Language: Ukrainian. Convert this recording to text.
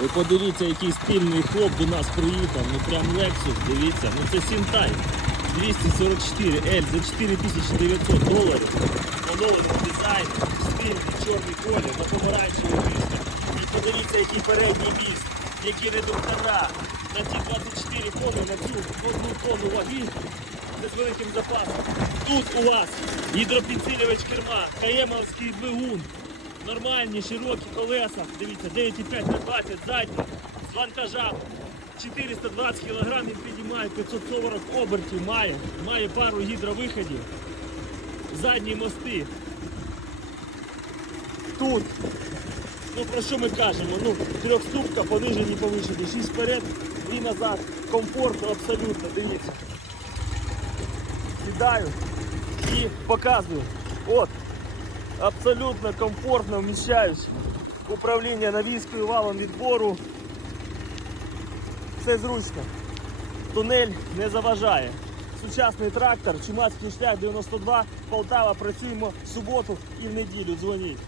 Ви подивіться, який стильний хлоп до нас приїхав. Ну прям Lexus, дивіться. Ну це Сінтай. 244 L за 4900 доларів. Оновлений дизайн, стильний чорний колір, на помаранчевий виска. І подивіться, який передній міст, які редуктора. На ці 24 кони, на цю одну тонну ваги з великим запасом. Тут у вас гідропідсилювач керма, каємовський двигун, нормальні широкі колеса. Дивіться, 9,5 на 20 задні, з вантажем. 420 кг він підіймає 540 обертів має, має пару гідровиходів, задні мости. Тут, ну про що ми кажемо? Ну, трьохступка, понижені, повишені, 6 вперед, 2 назад. Комфортно абсолютно, дивіться. Сідаю і показую. От, абсолютно комфортно вміщаюсь. Управління навіскою валом відбору. Все зручно. Тунель не заважає. Сучасний трактор, Чумацький шлях 92, Полтава, працюємо в суботу і в неділю. Дзвоніть.